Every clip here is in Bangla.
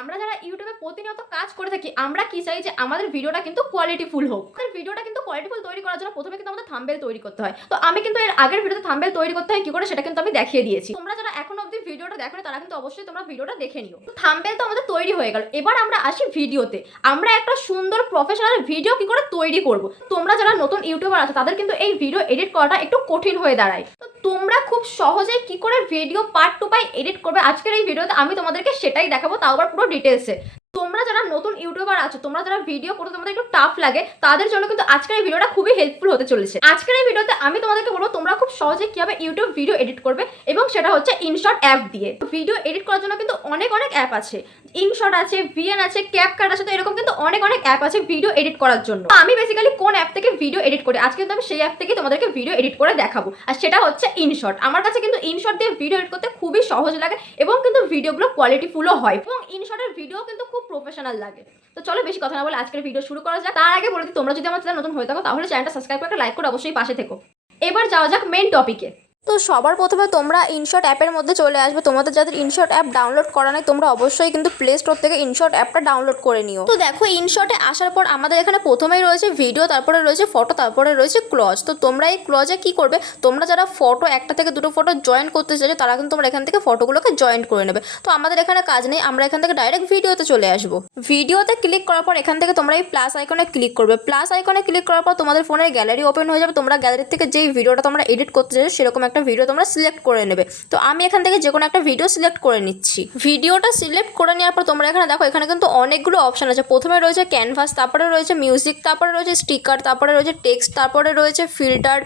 আমরা যারা ইউটিউবে প্রতিনিয়ত কাজ করে থাকি আমরা কি চাই যে আমাদের ভিডিওটা কিন্তু কোয়ালিটিফুল হোক। আমাদের ভিডিওটা কিন্তু কোয়ালিটিফুল তৈরি করার জন্য প্রথমে কিন্তু আমাদের থাম্বনেল তৈরি করতে হয়। তো আমি কিন্তু এর আগের ভিডিওতে থাম্বনেল তৈরি করতে হয় কি করে সেটা কিন্তু আমি দেখিয়ে দিয়েছি। তোমরা যারা এখনো অবধি ভিডিওটা দেখোনি তারা কিন্তু অবশ্যই তোমরা ভিডিওটা দেখে নিও। তো থাম্বনেল তো আমাদের তৈরি হয়ে গেল, এবার আমরা আসি ভিডিওতে। আমরা একটা সুন্দর প্রফেশনাল ভিডিও কি করে তৈরি করব। তোমরা যারা নতুন ইউটিউবার আছে তাদের কিন্তু এই ভিডিও এডিট করাটা একটু কঠিন হয়ে দাঁড়ায়। তো তোমরা খুব সহজেই কি করে video part two part edit করবে আজকের এই ভিডিওতে আমি তোমাদেরকে সেটাই দেখাবো, তাও আবার পুরো ডিটেলসে। তোমরা যারা নতুন ইউটিউবার আছো, তোমরা যারা ভিডিও করতে তোমাদের একটু টাফ লাগে, তাদের জন্য কিন্তু আজকের এই ভিডিওটা খুবই হেল্পফুল হতে চলেছে। আজকের এই ভিডিওতে আমি তোমাদেরকে বলবো তোমরা খুব সহজে কিভাবে ইউটিউব ভিডিও এডিট করবে, এবং সেটা হচ্ছে ইনশট অ্যাপ দিয়ে। ভিডিও এডিট করার জন্য কিন্তু অনেক অ্যাপ আছে, ইনশট আছে, ভিএন আছে, ক্যাপকাট আছে। তো এরকম কিন্তু অনেক অ্যাপ আছে ভিডিও এডিট করার জন্য। আমি বেসিক্যালি কোন অ্যাপ থেকে ভিডিও এডিট করি আজকে কিন্তু আমি সেই অ্যাপ থেকে তোমাদেরকে ভিডিও এডিট করে দেখাবো, আর সেটা হচ্ছে ইনশট। আমার কাছে কিন্তু ইনশট দিয়ে ভিডিও এডিট করতে খুবই সহজ লাগে এবং কিন্তু ভিডিওগুলো কোয়ালিটিফুলও হয়, এবং ইনশটের ভিডিও কিন্তু খুব প্রফেশনাল লাগে। তো চলো বেশি কথা না বলে আজকের ভিডিও শুরু করা যাক। তার আগে বলে দিই, তোমরা যদি আমার চ্যানেল নতুন হয়ে থাকো তাহলে চ্যানেলটা সাবস্ক্রাইব করে একটা লাইক করে অবশ্যই পাশে থেকো। এবার যাওয়া যাক মেইন টপিকে। তো সবার প্রথমে তোমরা ইনশট অ্যাপের মধ্যে চলে আসবে। তোমাদের যাদের ইনশট অ্যাপ ডাউনলোড করা নেই তোমরা অবশ্যই কিন্তু প্লে স্টোর থেকে ইনশট অ্যাপটা ডাউনলোড করে নিও। তো দেখো ইনশটে আসার পর আমাদের এখানে প্রথমেই রয়েছে ভিডিও, তারপরে রয়েছে ফটো, তারপরে রয়েছে ক্লজ। তো তোমরা এই ক্লজে কি করবে, তোমরা যারা ফটো একটা থেকে দুটো ফটো জয়েন করতে চাইছো তারা কিন্তু তোমরা এখান থেকে ফটোগুলোকে জয়েন করে নেবে। তো আমাদের এখানে কাজ নেই, আমরা এখান থেকে ডাইরেক্ট ভিডিওতে চলে আসবো। ভিডিওতে ক্লিক করার পর এখান থেকে তোমরা এই প্লাস আইকনে ক্লিক করবে। প্লাস আইকনে ক্লিক করার পর তোমাদের ফোনের গ্যালারি ওপেন হয়ে যাবে। তোমরা গ্যালারি থেকে যেই ভিডিওটা তোমরা এডিট করতে চাইছো সেরকম একটা ভিডিও তোমরা সিলেক্ট করে নেবে। তো আমি এখান থেকে যে কোনো একটা ভিডিও সিলেক্ট করে নিচ্ছি। ভিডিওটা সিলেক্ট করে নেওয়ার পর তোমরা এখানে দেখো এখানে কিন্তু অনেকগুলো অপশন আছে। প্রথমে রয়েছে ক্যানভাস, তারপরে রয়েছে মিউজিক, তারপরে রয়েছে স্টিকার, তারপরে রয়েছে টেক্সট, তারপরে রয়েছে ফিল্টার,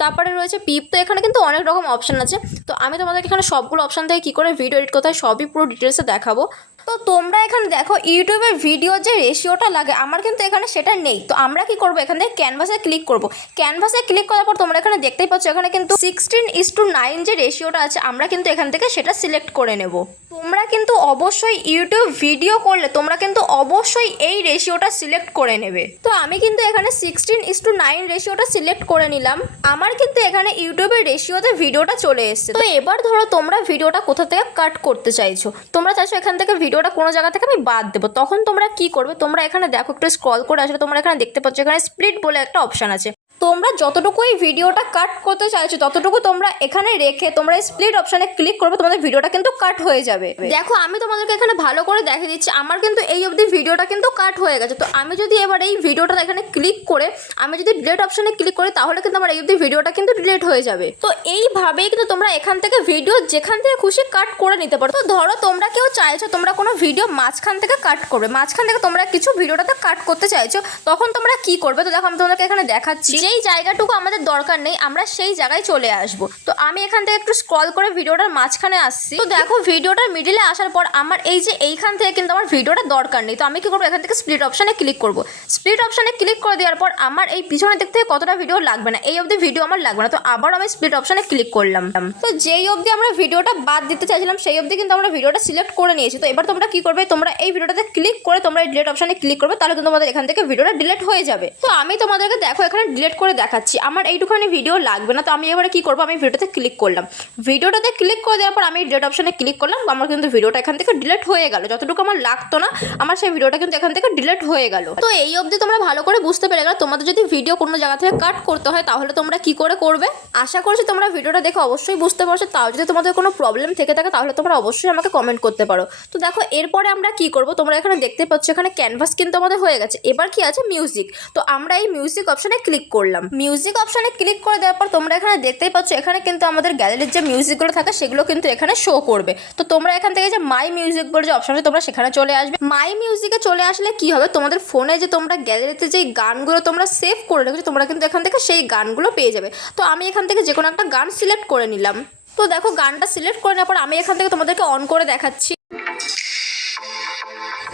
তারপরে রয়েছে পিপ। তো এখানে কিন্তু অনেক রকম অপশন আছে। তো আমি তোমাদেরকে এখানে সবগুলো অপশন থেকে কী করে ভিডিও এডিট করতে হয় সবই পুরো ডিটেলসে দেখাবো। তো তোমরা এখানে দেখো ইউটিউবের ভিডিও যে রেশিওটা লাগে আমার কিন্তু এখানে সেটা নেই। তো আমরা কি করবো, এখান থেকে ক্যানভাসে ক্লিক করবো। ক্যানভাসে ক্লিক করার পর তোমরা এখানে দেখতেই পাচ্ছ এখানে কিন্তু 16:9 যে রেশিওটা আছে আমরা কিন্তু এখান থেকে সেটা সিলেক্ট করে নেব। তোমরা কিন্তু অবশ্যই ইউটিউব ভিডিও করলে তোমরা কিন্তু অবশ্যই এই রেশিওটা সিলেক্ট করে নেবে। তো আমি কিন্তু এখানে 16:9 রেশিওটা সিলেক্ট করে নিলাম। আমার কিন্তু এখানে ইউটিউবের রেশিওতে ভিডিওটা চলে এসেছে। তো এবার ধরো তোমরা ভিডিওটা কোথা থেকে কাট করতে চাইছো, তোমরা চাইছো এখান থেকে ভিডিওটা কোনো জায়গা থেকে আমি বাদ দেবো, তখন তোমরা কি করবে, তোমরা এখানে দেখো একটু স্ক্রল করে আসলে তোমরা এখানে দেখতে পাচ্ছ এখানে স্প্লিট বলে একটা অপশান আছে। তোমরা যতটুকু এই ভিডিওটা কাট করতে চাইছো ততটুকু তোমরা এখানে রেখে তোমরা এই স্প্লিট অপশানে ক্লিক করবে, তোমাদের ভিডিওটা কিন্তু কাট হয়ে যাবে। দেখো আমি তোমাদেরকে এখানে ভালো করে দেখিয়ে দিচ্ছি আমার কিন্তু এই অবধি ভিডিওটা কিন্তু কাট হয়ে গেছে। তো আমি যদি এবার এই ভিডিওটা এখানে ক্লিক করে আমি যদি ডিলিট অপশানে ক্লিক করি তাহলে কিন্তু আমার এই অবধি ভিডিওটা কিন্তু ডিলিট হয়ে যাবে। তো এইভাবেই কিন্তু তোমরা এখান থেকে ভিডিও যেখান থেকে খুশি কাট করে নিতে পারো। তো ধরো তোমরা কেউ চাইছো তোমরা কোনো ভিডিও মাঝখান থেকে কাট করবে, মাঝখান থেকে তোমরা কিছু ভিডিওটাতে কাট করতে চাইছো, তখন তোমরা কি করবে। তো দেখো আমি তোমাদেরকে এখানে দেখাচ্ছি যেই জায়গাটুকু আমাদের দরকার নেই আমরা সেই জায়গায় চলে আসবো। তো আমি এখান থেকে একটু স্ক্রল করে ভিডিওটার মাঝখানে আসছি। তো দেখো ভিডিওটার মিডিলে আসার পর আমার এই যে এইখান থেকে কিন্তু আমার ভিডিওটা দরকার নেই। তো আমি কি করবো, এখান থেকে স্প্লিট অপশানে ক্লিক করবো। স্প্লিট অপশানে ক্লিক করে দেওয়ার পর আমার এই পিছনের দিক থেকে কতটা ভিডিও লাগবে না, এই অবধি ভিডিও আমার লাগবে না। তো আবার আমি স্প্লিট অপশানে ক্লিক করলাম। তো যেই অবধি আমরা ভিডিওটা বাদ দিতে চাইছিলাম সেই অবধি কিন্তু আমরা ভিডিওটা সিলেক্ট করে নিয়েছি। তো এবার তোমরা কি করবে, তোমরা এই ভিডিওটাতে ক্লিক করে তোমরা এই ডিলিট অপশানে ক্লিক করবে, তাহলে কিন্তু তোমাদের এখান থেকে ভিডিওটা ডিলিট হয়ে যাবে। তো আমি তোমাদেরকে দেখো এখানে ডিলিট করে দেখাচ্ছি আমার এইটুখানি ভিডিও লাগবে না। তো আমি এবারে কি করবো, আমি ভিডিওতে ক্লিক করলাম। ভিডিওটাতে ক্লিক করে দেওয়ার পর আমি ডিলিট অপশানে ক্লিক করলাম। আমার কিন্তু ভিডিওটা এখান থেকে ডিলিট হয়ে গেল, যতটুকু আমার লাগতো না আমার সেই ভিডিওটা কিন্তু এখান থেকে ডিলিট হয়ে গেল। তো এই অবধি তোমরা ভালো করে বুঝতে পেরে গেলো। তোমাদের যদি ভিডিও কোনো জায়গা থেকে কাট করতে হয় তাহলে তোমরা কি করে করবে। আশা করছি তোমরা ভিডিওটা দেখে অবশ্যই বুঝতে পারছো। তাও যদি তোমাদের কোনো প্রবলেম থেকে থাকে তাহলে তোমরা অবশ্যই আমাকে কমেন্ট করতে পারো। তো দেখো এরপরে আমরা কি করব, তোমরা এখানে দেখতে পাচ্ছ এখানে ক্যানভাস কিন্তু আমাদের হয়ে গেছে। এবার কি আছে, মিউজিক। তো আমরা এই মিউজিক অপশানে ক্লিক করলাম। মিউজিক অপশানে ক্লিক করে দেওয়ার পর তোমরা এখানে দেখতেই পাচ্ছ এখানে কিন্তু আমাদের গ্যালারির যে মিউজিকগুলো থাকে সেগুলো কিন্তু এখানে শো করবে। তো তোমরা এখান থেকে যে মাই মিউজিক বলে যে অপশন আছে তোমরা সেখানে চলে আসবে। মাই মিউজিকে চলে আসলে কি হবে, তোমাদের ফোনে যে তোমরা গ্যালারিতে যেই গানগুলো তোমরা সেভ করে রেখেছো তোমরা কিন্তু এখান থেকে সেই গানগুলো পেয়ে যাবে। তো আমি এখান থেকে যে কোনো একটা গান সিলেক্ট করে নিলাম। তো দেখো গানটা সিলেক্ট করে নেওয়ার পর আমি এখান থেকে তোমাদেরকে অন করে দেখাচ্ছি।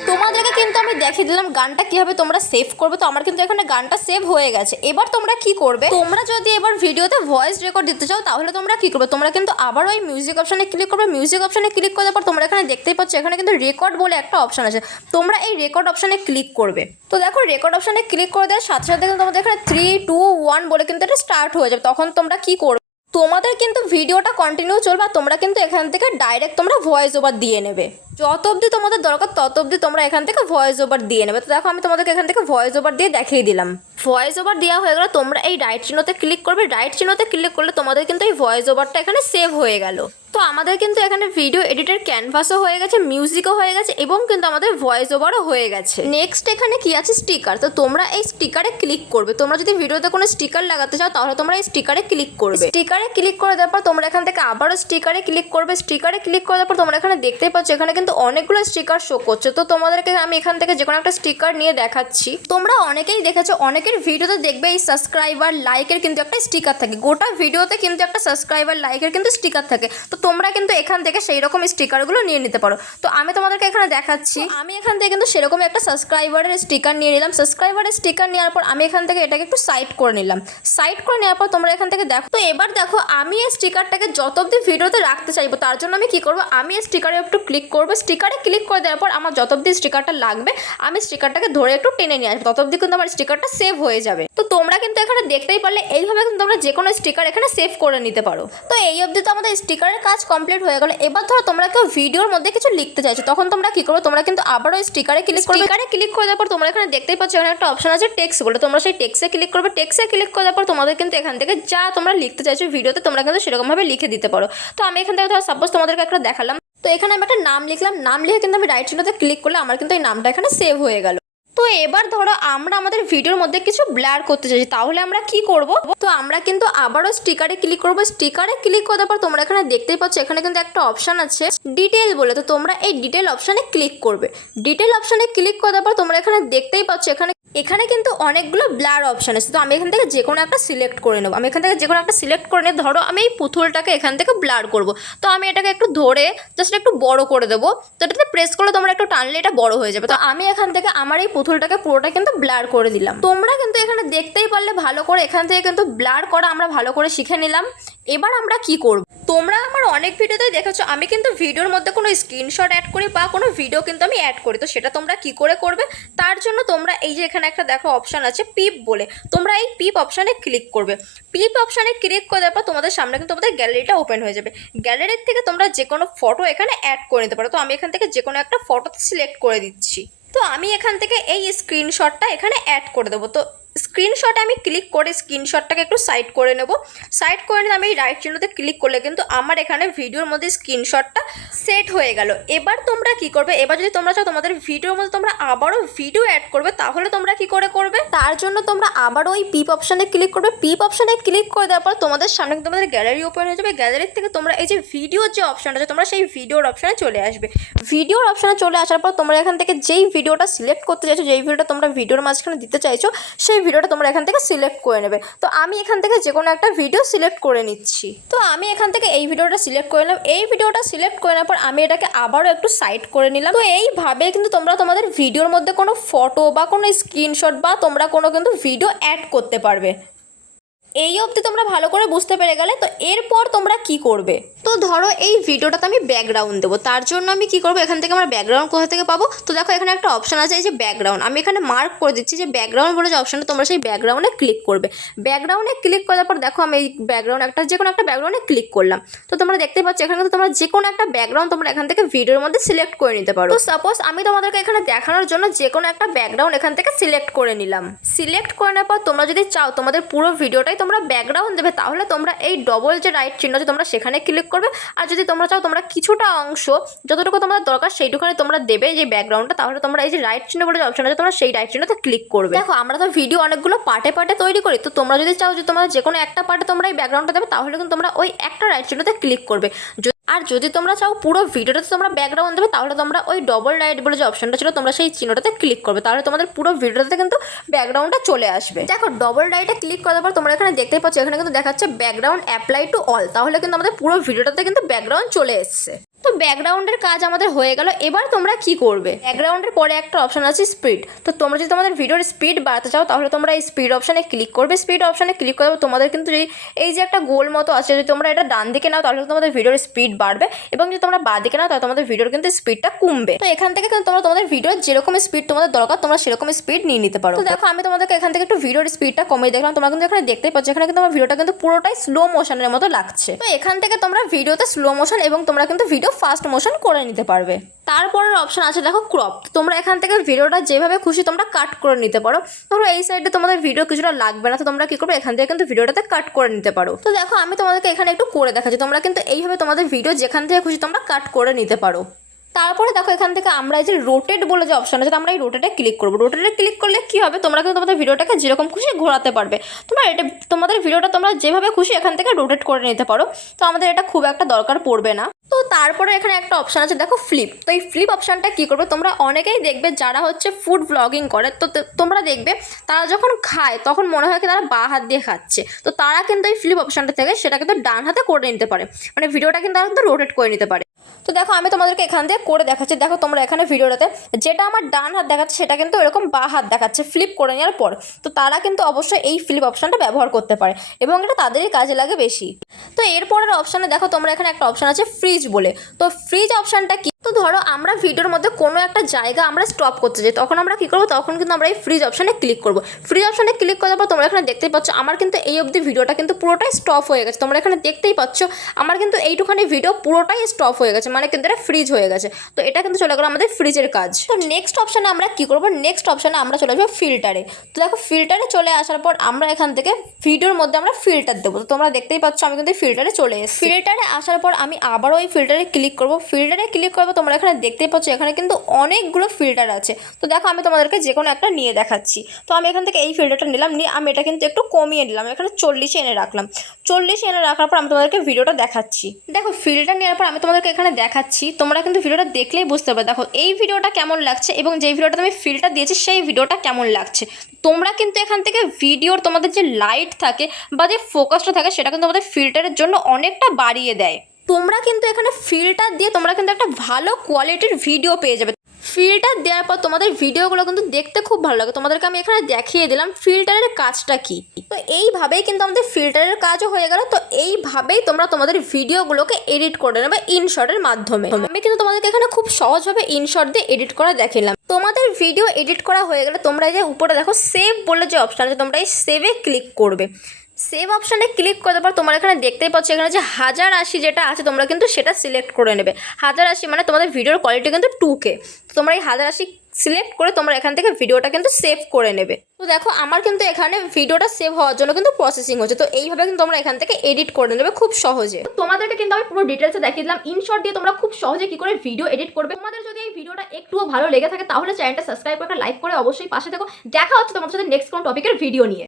তোমাদেরকে কিন্তু আমি দেখিয়ে দিলাম গানটা কীভাবে তোমরা সেভ করবে। তো আমার কিন্তু এখানে গানটা সেভ হয়ে গেছে। এবার তোমরা কি করবে, তোমরা যদি এবার ভিডিওতে ভয়েস রেকর্ড দিতে চাও তাহলে তোমরা কি করবে, তোমরা কিন্তু আবার ওই মিউজিক অপশানে ক্লিক করবে। মিউজিক অপশানে ক্লিক করার পর তোমরা এখানে দেখতেই পাচ্ছ এখানে কিন্তু রেকর্ড বলে একটা অপশান আছে, তোমরা এই রেকর্ড অপশানে ক্লিক করবে। তো দেখো রেকর্ড অপশানে ক্লিক করে দেওয়ার সাথে সাথে কিন্তু তোমাদের এখানে 3, 2, 1 বলে কিন্তু এটা স্টার্ট হয়ে যাবে। তখন তোমরা কি করবে, তোমাদের কিন্তু ভিডিওটা কন্টিনিউ চলবে আর তোমরা কিন্তু এখান থেকে ডাইরেক্ট তোমরা ভয়েস ওভার দিয়ে নেবে। যত অবধি তোমাদের দরকার তত অবধি তোমরা এখান থেকে ভয়েস ওভার দিয়ে নেবে। তো দেখো আমি তোমাদেরকে এখান থেকে ভয়েস ওভার দিয়ে দেখিয়ে দিলাম। ভয়েস ওভার দেওয়া হয়ে গেলে তোমরা এই রাইট চিহ্নতে ক্লিক করবে। রাইট চিহ্নতে ক্লিক করলে তোমাদের কিন্তু এই ভয়েস ওভারটা এখানে সেভ হয়ে গেল। তো আমাদের কিন্তু এখানে ভিডিও এডিটের ক্যানভাসও হয়ে গেছে, মিউজিকও হয়ে গেছে এবং কিন্তু আমাদের ভয়েস ওভারও হয়ে গেছে। নেক্সট এখানে কি আছে, স্টিকার। তো তোমরা এই স্টিকারে ক্লিক করবে। তোমরা যদি ভিডিওতে কোনো স্টিকার লাগাতে চাও তাহলে তোমরা এই স্টিকারে ক্লিক করবে। স্টিকারে ক্লিক করে দেওয়ার পর তোমরা এখান থেকে আবারও স্টিকারে ক্লিক করবে। স্টিকারে ক্লিক করে দেওয়ার পর তোমরা এখানে দেখতেই পাচ্ছ এখানে কিন্তু অনেকগুলো স্টিকার শো করছে। তো তোমাদেরকে আমি এখান থেকে যে কোনো একটা স্টিকার নিয়ে দেখাচ্ছি। তোমরা অনেকেই দেখেছো, অনেকের ভিডিওতে দেখবে এই সাবস্ক্রাইবার লাইকের কিন্তু একটা স্টিকার থাকে। গোটা ভিডিওতে কিন্তু একটা সাবস্ক্রাইবার লাইকের কিন্তু স্টিকার থাকে। তো তোমরা কিন্তু এখান থেকে সেই রকম স্টিকারগুলো নিয়ে নিতে পারো। তো আমি তোমাদেরকে এখানে দেখাচ্ছি। আমি এখান থেকে কিন্তু সেরকম একটা সাবস্ক্রাইবারের স্টিকার নিয়ে নিলাম। সাবস্ক্রাইবারের স্টিকার নেওয়ার পর আমি এখান থেকে এটাকে একটু সাইড করে নিলাম। সাইড করে নেওয়ার পর তোমরা এখান থেকে দেখো। তো এবার দেখো আমি এই স্টিকারটাকে যত অবধি ভিডিওতে রাখতে চাইবো তার জন্য আমি কি করবো, আমি এই স্টিকারে একটু ক্লিক করবো। স্টিকারে ক্লিক করে দেওয়ার পর আমার যত অবধি স্টিকারটা লাগবে আমি স্টিকারটাকে ধরে একটু টেনে নিয়ে আসবো। তত অবধি কিন্তু আমার স্টিকারটা সেভ হয়ে যাবে। তো তোমরা কিন্তু এখানে দেখতেই পারলে এইভাবে কিন্তু তোমরা যে কোনো স্টিকার এখানে সেভ করে নিতে পারো। তো এই অবধি তো আমাদের স্টিকারের কাজ কমপ্লিট হয়ে গেল। এবার ধরো তোমরা কেউ ভিডিওর মধ্যে কিছু লিখতে চাইছো, তখন তোমরা কি করবে, তোমরা কিন্তু আবারও স্টিকারে ক্লিক করবে। স্টিকারে ক্লিক করে দেওয়ার পর তোমরা এখানে দেখতেই পাচ্ছ এখানে একটা অপশন আছে টেক্সট বলে। তোমরা সেই টেক্সটে ক্লিক করবে। টেক্সটে ক্লিক করে দেওয়ার পর তোমাদের কিন্তু এখান থেকে যা তোমরা লিখতে চাইছো ভিডিওতে তোমরা কিন্তু সেরকমভাবে লিখে দিতে পারো। তো আমি এখান থেকে ধরো সাপোজ তোমাদেরকে একটা দেখালাম। তো এখানে আমি একটা নাম লিখলাম। নাম লিখে কিন্তু আমি রাইট চিহ্নতে ক্লিক করলে আমার কিন্তু এই নামটা এখানে সেভ হয়ে গেল। তো এবার ধরো আমরা আমাদের ভিডিওর মধ্যে কিছু ব্লার করতে চাইছি, তাহলে আমরা কি করব, তো আমরা কিন্তু আবারও স্টিকারে ক্লিক করব। স্টিকারে ক্লিক করার পর তোমরা এখানে দেখতেই পাচ্ছ এখানে কিন্তু একটা অপশন আছে ডিটেল বলে। তো তোমরা এই ডিটেল অপশানে ক্লিক করবে। ডিটেল অপশানে ক্লিক করার পর তোমরা এখানে দেখতেই পাচ্ছ এখানে কিন্তু অনেকগুলো ব্লার অপশান আছে। তো আমি এখান থেকে যে কোনো একটা সিলেক্ট করে নেবো। আমি এখান থেকে যে কোনো একটা সিলেক্ট করে নিয়ে ধরো আমি এই পুতুলটাকে এখান থেকে ব্লার করব। তো আমি এটাকে একটু ধরে জাস্ট একটু বড় করে দেবো। তো এটাতে প্রেস করলে তোমরা একটু টানলে এটা বড় হয়ে যাবে। তো আমি এখান থেকে আমার এই পুতুলটাকে পুরোটা কিন্তু ব্লার করে দিলাম। তোমরা কিন্তু এখানে দেখতেই পারলে ভালো করে এখান থেকে কিন্তু ব্লার করা আমরা ভালো করে শিখে নিলাম। এবার আমরা কি করব, তোমরা আমার অনেক ভিডিওতেই দেখেছো আমি কিন্তু ভিডিওর মধ্যে কোনো স্ক্রিনশট অ্যাড করি বা কোনো ভিডিও কিন্তু আমি অ্যাড করি। তো সেটা তোমরা কি করে করবে, তার জন্য তোমরা এই যে এখানে একটা দেখো অপশান আছে পিপ বলে। তোমরা এই পিপ অপশানে ক্লিক করবে। পিপ অপশানে ক্লিক করে দেওয়ার পর তোমাদের সামনে কিন্তু তোমাদের গ্যালারিটা ওপেন হয়ে যাবে। গ্যালারির থেকে তোমরা যে কোনো ফটো এখানে অ্যাড করে নিতে পারো। তো আমি এখান থেকে যে কোনো একটা ফটোতে সিলেক্ট করে দিচ্ছি। তো আমি এখান থেকে এই স্ক্রিনশটটা এখানে অ্যাড করে দেবো। তো স্ক্রিনশটে আমি ক্লিক করে স্ক্রিনশটটাকে একটু সাইড করে নেব। সাইড করে নিয়ে আমি এই রাইট চিহ্নতে ক্লিক করলে কিন্তু আমার এখানে ভিডিওর মধ্যে স্ক্রিনশটটা সেট হয়ে গেল। এবার তোমরা কি করবে, এবার যদি তোমরা চাও তোমাদের ভিডিওর মধ্যে তোমরা আবারও ভিডিও অ্যাড করবে তাহলে তোমরা কি করে করবে, তার জন্য তোমরা আবারও ওই পিপ অপশানে ক্লিক করবে। পিপ অপশানে ক্লিক করে দেওয়ার পর তোমাদের সামনে কিন্তু তোমাদের গ্যালারি ওপেন হয়ে যাবে। গ্যালারির থেকে তোমরা এই যে ভিডিওর যে অপশানটা আছে তোমরা সেই ভিডিওর অপশানে চলে আসবে। ভিডিওর অপশানে চলে আসার পর তোমরা এখান থেকে যেই ভিডিওটা সিলেক্ট করতে চাইছো, যেই ভিডিওটা তোমরা ভিডিওর মাঝখানে দিতে চাইছো সেই ভিডিওটা তোমরা এখান থেকে সিলেক্ট করে নেবে। তো আমি এখান থেকে যে কোনো একটা ভিডিও সিলেক্ট করে নিচ্ছি। তো আমি এখান থেকে এই ভিডিওটা সিলেক্ট করে নিলাম। এই ভিডিওটা সিলেক্ট করে নেওয়ার পর আমি এটাকে আবারও একটু সাইড করে নিলাম। তো এইভাবে কিন্তু তোমরা তোমাদের ভিডিওর মধ্যে কোনো ফটো বা কোনো স্ক্রিনশট বা তোমরা কোনো কিন্তু ভিডিও অ্যাড করতে পারবে। এই অবধি তোমরা ভালো করে বুঝতে পেরে গেলে। তো এরপর তোমরা কি করবে, তো ধরো এই ভিডিওটাতে আমি ব্যাকগ্রাউন্ড দেবো। তার জন্য আমি কি করবো, এখান থেকে আমার ব্যাকগ্রাউন্ড কোথা থেকে পাবো, তো দেখো এখানে একটা অপশান আছে এই যে ব্যাকগ্রাউন্ড। আমি এখানে মার্ক করে দিচ্ছি যে ব্যাকগ্রাউন্ড বলে যে অপশানটা, তোমরা সেই ব্যাকগ্রাউন্ডে ক্লিক করবে। ব্যাকগ্রাউন্ডে ক্লিক করার পর দেখো আমি এই ব্যাকগ্রাউন্ড একটা যে কোনো একটা ব্যাকগ্রাউন্ডে ক্লিক করলাম। তো তোমরা দেখতে পাচ্ছ এখানে কিন্তু তোমরা যে কোনো একটা ব্যাকগ্রাউন্ড তোমরা এখান থেকে ভিডিওর মধ্যে সিলেক্ট করে নিতে পারো। তো সাপোজ আমি তোমাদেরকে এখানে দেখানোর জন্য যে কোনো একটা ব্যাকগ্রাউন্ড এখান থেকে সিলেক্ট করে নিলাম। সিলেক্ট করে নেওয়ার পর তোমরা যদি চাও তোমাদের পুরো ভিডিওটাই তোমরা ব্যাকগ্রাউন্ড দেবে তাহলে তোমরা এই ডবল যে রাইট চিহ্ন আছে তোমরা সেখানে ক্লিক করবে। আর যদি তোমরা চাও তোমরা কিছুটা অংশ যতটুকু তোমাদের দরকার সেইটুখানে তোমরা দেবে যে ব্যাকগ্রাউন্ডটা, তাহলে তোমরা এই যে রাইট চিহ্ন বলে যে অপশন আছে তোমরা সেই রাইট চিহ্নতে ক্লিক করবে। দেখো আমরা তো ভিডিও অনেকগুলো পার্টে পার্টে তৈরি করি। তো তোমরা যদি চাও যে তোমরা যে কোনো একটা পার্টে তোমরা এই ব্যাকগ্রাউন্ডটা দেবে তাহলে কিন্তু তোমরা ওই একটা রাইট চিহ্নতে ক্লিক করবে। আর যদি তোমরা চাও পুরো ভিডিওটাতে তোমরা ব্যাকগ্রাউন্ড দেবে তাহলে তোমরা ওই ডবল রাইট বলে যে অপশনটা ছিল তোমরা সেই চিহ্নটাতে ক্লিক করবে। তাহলে তোমাদের পুরো ভিডিওটাতে কিন্তু ব্যাকগ্রাউন্ডটা চলে আসবে। দেখো ডবল রাইটে ক্লিক করার পর তোমরা এখানে দেখতেই পাচ্ছ এখানে কিন্তু দেখাচ্ছে ব্যাকগ্রাউন্ড অ্যাপ্লাই টু অল। তাহলে কিন্তু আমাদের পুরো ভিডিওটাতে কিন্তু ব্যাকগ্রাউন্ড চলে এসছে। তো তো ব্যাকগ্রাউন্ডের কাজ আমাদের হয়ে গেল। এবার তোমরা কি করবে, ব্যাকগ্রাউন্ডের পরে একটা অপশন আছে স্পিড। তো তোমরা যদি তোমাদের ভিডিওর স্পিড বাড়াতে চাও তাহলে তোমরা এই স্পিড অপশানে ক্লিক করবে। স্পিড অপশানে ক্লিক করবে তোমাদের কিন্তু এই যে একটা গোল মতো আছে, যদি তোমরা এটা ডান দিকে নাও তাহলে তোমাদের ভিডিওর স্পিড বাড়বে, এবং যদি তোমরা বাঁ দিকে নাও তাহলে তোমাদের ভিডিওর কিন্তু স্পিডটা কমবে। তো এখান থেকে কিন্তু তোমরা তোমাদের ভিডিওর যেরকম স্পিড তোমাদের দরকার তোমরা সেরকম স্পিড নিয়ে নিতে পারো। তো দেখো আমি তোমাদেরকে এখান থেকে একটু ভিডিওর স্পিডটা কমিয়ে দেখলাম। তোমরা কিন্তু এখানে দেখতেই পাচ্ছ এখানে কিন্তু আমার ভিডিওটা কিন্তু পুরোটাই স্লো মোশনের মতো লাগছে। তো এখান থেকে তোমরা ভিডিওতে স্লো মোশন এবং তোমরা কিন্তু ভিডিও ফাস্ট মোশন করে নিতে পারবে। তারপরের অপশন আছে দেখো ক্রপ। তোমরা এখান থেকে ভিডিওটা যেভাবে খুশি তোমরা কাট করে নিতে পারো। ধরো এই সাইডে তোমাদের ভিডিও কিছুটা লাগবে না, তো তোমরা কি করবে এখান থেকে কিন্তু ভিডিওটাতে কাট করে নিতে পারো। তো দেখো আমি তোমাদেরকে এখানে একটু করে দেখাচ্ছি, তোমরা কিন্তু এইভাবে তোমাদের ভিডিও যেখান থেকে খুশি তোমরা কাট করে নিতে পারো। তারপরে দেখো এখান থেকে আমরা এই যে রোটেট বলে যে অপশন আছে আমরা এই রোটেটে ক্লিক করবো। রোটেটে ক্লিক করলে কি হবে, তোমরা কিন্তু তোমাদের ভিডিওটাকে যেরকম খুশি ঘোরাতে পারবে। তোমরা এটা তোমাদের ভিডিওটা তোমরা যেভাবে খুশি এখান থেকে রোটেট করে নিতে পারো। তো আমাদের এটা খুব একটা দরকার পড়বে না। তো তারপরে এখানে একটা অপশান আছে দেখো ফ্লিপ। তো এই ফ্লিপ অপশানটা কী করবে, তোমরা অনেকেই দেখবে যারা হচ্ছে ফুড ব্লগিং করে, তো তোমরা দেখবে তারা যখন খায় তখন মনে হয় কি তারা বাঁ হাত দিয়ে খাচ্ছে। তো তারা কিন্তু এই ফ্লিপ অপশানটা থেকে সেটা কিন্তু ডান হাতে করে নিতে পারে, মানে ভিডিওটা কিন্তু তারা কিন্তু রোটেট করে নিতে পারে। তো দেখো আমি তোমাদেরকে এখান থেকে করে দেখাচ্ছি। দেখো তোমরা এখানে ভিডিওটাতে যেটা আমার ডান হাত দেখাচ্ছে সেটা কিন্তু এরকম বাঁ হাত দেখাচ্ছে ফ্লিপ করে নেওয়ার পর। তো তারা কিন্তু অবশ্যই এই ফ্লিপ অপশানটা ব্যবহার করতে পারে এবং এটা তাদেরই কাজে লাগে বেশি। তো এরপরের অপশানে দেখো তোমরা এখানে একটা অপশান আছে ফ্রিজ বলে। তো ফ্রিজ অপশানটা কি, তো ধরো আমরা ভিডিওর মধ্যে কোনো একটা জায়গা আমরা স্টপ করতে চাই, তখন আমরা কী করবো, তখন কিন্তু আমরা এই ফ্রিজ অপশানে ক্লিক করবো। ফ্রিজ অপশানে ক্লিক করার পর তোমরা এখানে দেখতেই পাচ্ছ আমার কিন্তু এই অবধি ভিডিওটা কিন্তু পুরোটাই স্টপ হয়ে গেছে। তোমরা এখানে দেখতেই পাচ্ছ আমার কিন্তু এইটুখানি ভিডিও পুরোটাই স্টপ হয়ে গেছে, মানে কিন্তু এটা ফ্রিজ হয়ে গেছে। তো এটা কিন্তু চলে গেলো আমাদের ফ্রিজের কাজ। তো নেক্সট অপশানে আমরা কী করবো, নেক্সট অপশানে আমরা চলে আসবো ফিল্টারে। তো দেখো ফিল্টারে চলে আসার পর আমরা এখান থেকে ভিডিওর মধ্যে আমরা ফিল্টার দেবো। তো তোমরা দেখতেই পাচ্ছ আমি কিন্তু ফিল্টারে চলে এসেছি। ফিল্টারে আসার পর আমি আবারও ওই ফিল্টারে ক্লিক করবো। ফিল্টারে ক্লিক করবো তোমরা এখানে দেখতেই পাচ্ছ এখানে কিন্তু অনেকগুলো ফিল্টার আছে। তো দেখো আমি তোমাদেরকে যে কোনো একটা নিয়ে দেখাচ্ছি। তো আমি এখান থেকে এই ফিল্টারটা নিলাম, নিয়ে আমি এটা কিন্তু একটু কমিয়ে নিলাম, এখানে 40 এনে রাখলাম। 40 এনে রাখার পর আমি তোমাদেরকে ভিডিওটা দেখাচ্ছি। দেখো ফিল্টার নেওয়ার পর আমি তোমাদেরকে এখানে দেখাচ্ছি, তোমরা কিন্তু ভিডিওটা দেখলেই বুঝতে পারবে দেখো এই ভিডিওটা কেমন লাগছে এবং যেই ভিডিওটা আমি ফিল্টার দিয়েছি সেই ভিডিওটা কেমন লাগছে। তোমরা কিন্তু এখান থেকে ভিডিওর তোমাদের যে লাইট থাকে বা যে ফোকাসটা থাকে সেটা কিন্তু আমাদের ফিল্টারের জন্য অনেকটা বাড়িয়ে দেয়। তোমরা কিন্তু এখানে ফিল্টার দিয়ে তোমরা কিন্তু একটা ভালো কোয়ালিটির ভিডিও পেয়ে যাবে। ফিল্টার দেওয়ার পর তোমাদের ভিডিওগুলো কিন্তু দেখতে খুব ভালো লাগে। তোমাদেরকে আমি এখানে দেখিয়ে দিলাম ফিল্টারের কাজটা কি। তো এইভাবেই কিন্তু আমাদের ফিল্টারের কাজও হয়ে গেল। তো এইভাবেই তোমরা তোমাদের ভিডিওগুলোকে এডিট করে নেবে ইনশটের মাধ্যমে। আমি কিন্তু তোমাদেরকে এখানে খুব সহজভাবে ইনশট দিয়ে এডিট করা দেখালাম। তোমাদের ভিডিও এডিট করা হয়ে গেলে তোমরা এই যে উপরে দেখো সেভ বলে যে অপশান আছে তোমরা এই সেভে ক্লিক করবে। সেভ অপশানে ক্লিক করার পর তোমরা এখানে দেখতেই পাচ্ছ এখানে যে 1080 যেটা আছে তোমরা কিন্তু সেটা সিলেক্ট করে নেবে। 1080 মানে তোমাদের ভিডিওর কোয়ালিটি কিন্তু 2K। তোমরা এই 1080 সিলেক্ট করে তোমরা এখান থেকে ভিডিওটা কিন্তু সেভ করে নেবে। তো দেখো আমার কিন্তু এখানে ভিডিওটা সেভ হওয়ার জন্য কিন্তু প্রসেসিং হচ্ছে। তো এইভাবে কিন্তু তোমরা এখান থেকে এডিট করে নেবে খুব সহজে। তোমাদেরকে কিন্তু আমি পুরো ডিটেলসে দেখিয়ে দিলাম ইনশট দিয়ে তোমরা খুব সহজে কি করে ভিডিও এডিট করবে। তোমাদের যদি এই ভিডিওটা একটুও ভালো লেগে থাকে তাহলে চ্যানেলটা সাবস্ক্রাইব করে লাইক করে অবশ্যই পাশে থেকো। দেখা হচ্ছে তোমাদের সাথে নেক্সট কোন টপিকের ভিডিও নিয়ে।